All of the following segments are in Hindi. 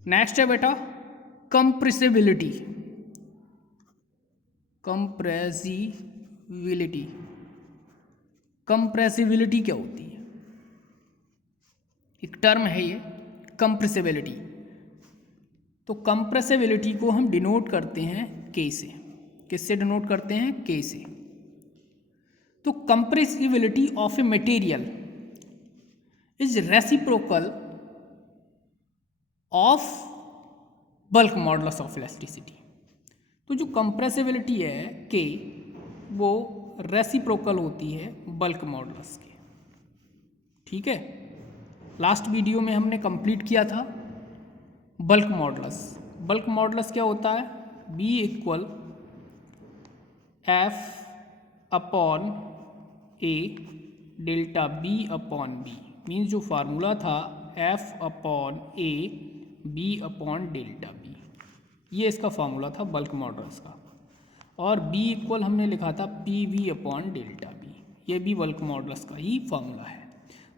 नेक्स्ट है बेटा कंप्रेसिबिलिटी। कंप्रेसिबिलिटी, कंप्रेसिबिलिटी क्या होती है? एक टर्म है ये कंप्रेसिबिलिटी। तो कंप्रेसिबिलिटी को हम डिनोट करते हैं के से। किससे डिनोट करते हैं? के से। तो compressibility of a material is reciprocal of bulk modulus of elasticity. तो जो कंप्रेसिबिलिटी है के, वो रेसिप्रोकल होती है बल्क मॉडुलस के। ठीक है, लास्ट वीडियो में हमने कंप्लीट किया था बल्क मॉडुलस। बल्क मॉडुलस क्या होता है? B equal f upon a delta b upon b. Means जो फार्मूला था f upon a b upon delta b, ये इसका फार्मूला था बल्क मॉडुलस का। और बी इक्वल हमने लिखा था p v upon delta b, ये भी बल्क मॉडुलस का ही फार्मूला है।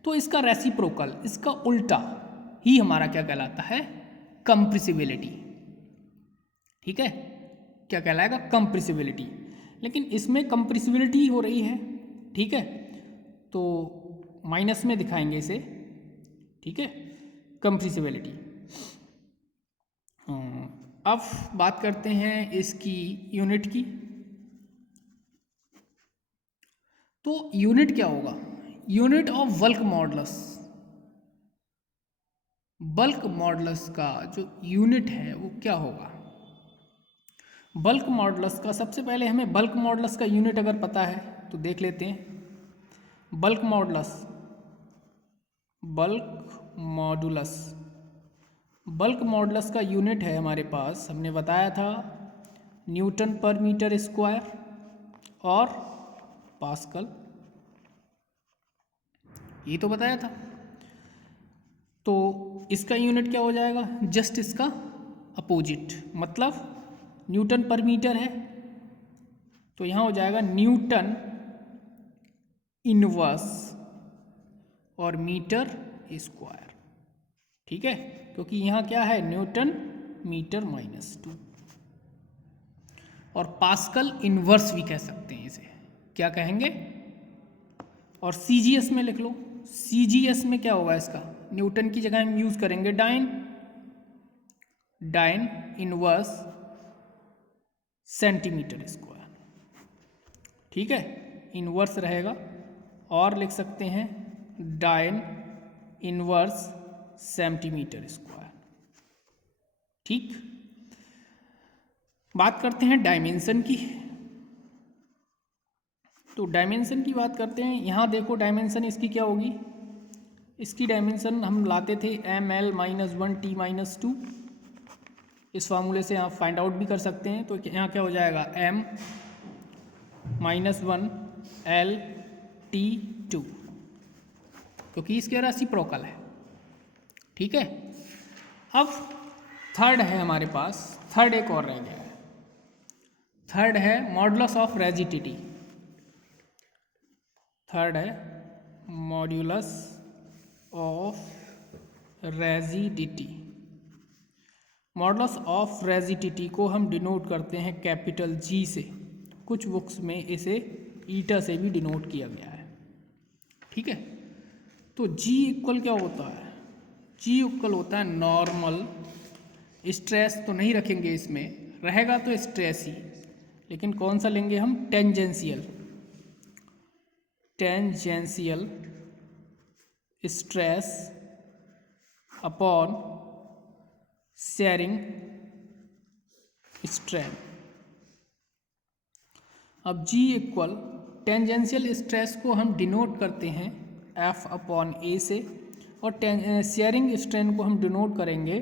तो इसका रेसिप्रोकल, इसका उल्टा ही हमारा क्या कहलाता है? कंप्रेसिबिलिटी। ठीक है, क्या कहलाएगा? कंप्रेसिबिलिटी। लेकिन इसमें कंप्रेसिबिलिटी हो रही है, ठीक है, तो माइनस में दिखाएंगे इसे। ठीक है, कंप्रेसिबिलिटी। अब बात करते हैं इसकी यूनिट की। तो यूनिट क्या होगा? Unit of bulk modulus. Bulk modulus का जो यूनिट है वो क्या होगा? बल्क मॉडुलस का सबसे पहले हमें बल्क मॉडुलस का यूनिट अगर पता है तो देख लेते हैं। Bulk modulus, bulk modulus, bulk modulus का यूनिट है हमारे पास, हमने बताया था न्यूटन पर मीटर स्क्वायर और पास्कल, ये तो बताया था। तो इसका यूनिट क्या हो जाएगा? जस्ट इसका अपोजिट, मतलब न्यूटन पर मीटर है तो यहाँ हो जाएगा न्यूटन इनवर्स और मीटर स्क्वायर। ठीक है, क्योंकि यहाँ क्या है? Newton metre -2। और पास्कल इनवर्स भी कह सकते हैं इसे, क्या कहेंगे? और सीजीएस में लिख लो। सीजीएस में क्या होगा इसका? न्यूटन की जगह हम यूज करेंगे dyne, dyne inverse centimetre square. ठीक है, इनवर्स रहेगा। और लिख सकते हैं डाइन इनवर्स सेंटीमीटर स्क्वायर। ठीक, बात करते हैं डायमेंशन की। तो डायमेंशन की बात करते हैं। यहाँ देखो डायमेंशन इसकी क्या होगी? इसकी डायमेंशन हम लाते थे ml -1 t -2। इस फार्मूले से आप फाइंड आउट भी कर सकते हैं। तो यहाँ क्या हो जाएगा? m -1 l t 2, क्योंकि इसके रेसिप्रोकल है। ठीक है, अब थर्ड है हमारे पास, थर्ड एक और रह गया है। थर्ड है मॉडुलस ऑफ रेजिडिटी। थर्ड है modulus of rigidity. Modulus of rigidity को हम डिनोट करते हैं कैपिटल जी से। कुछ बुक्स में इसे ईटा से भी डिनोट किया गया है। ठीक है, तो जी इक्वल क्या होता है? जी इक्वल होता है नॉर्मल, स्ट्रेस तो नहीं रखेंगे इसमें, रहेगा तो स्ट्रेस ही, लेकिन कौन सा लेंगे हम? Tangential, tangential stress upon sharing strain. अब जी इक्वल टेंजेंशियल स्ट्रेस को हम डिनोट करते हैं एफ अपॉन ए से, और शेयरिंग स्ट्रेन को हम डिनोट करेंगे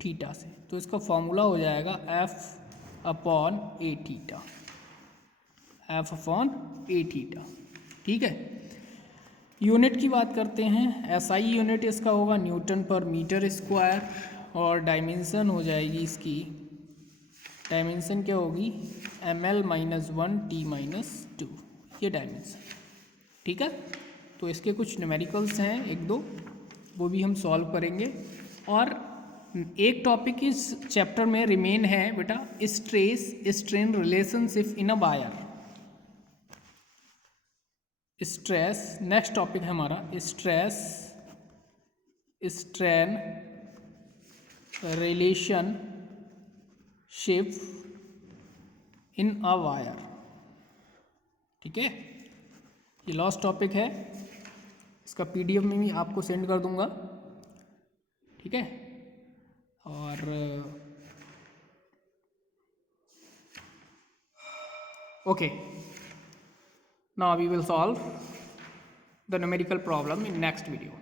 थीटा से। तो इसका फॉर्मूला हो जाएगा एफ अपॉन ए थीटा, एफ अपॉन ए थीटा। ठीक है, यूनिट की बात करते हैं। एसआई यूनिट इसका होगा न्यूटन पर मीटर स्क्वायर, और डायमेंशन हो जाएगी इसकी, डायमेंशन क्या होगी? ml -1 t -2, ये डायमेंशन। ठीक है, तो इसके कुछ न्यूमेरिकल्स हैं एक दो, वो भी हम सॉल्व करेंगे। और एक टॉपिक इस चैप्टर में रिमेन है बेटा, stress strain relationship in a wire. Stress next topic है हमारा, stress strain relationship in a wire. ठीक है, ये लास्ट टॉपिक है, इसका पीडीएफ में भी आपको सेंड कर दूंगा। ठीक है, और okay, now we will solve the numerical problem in next video.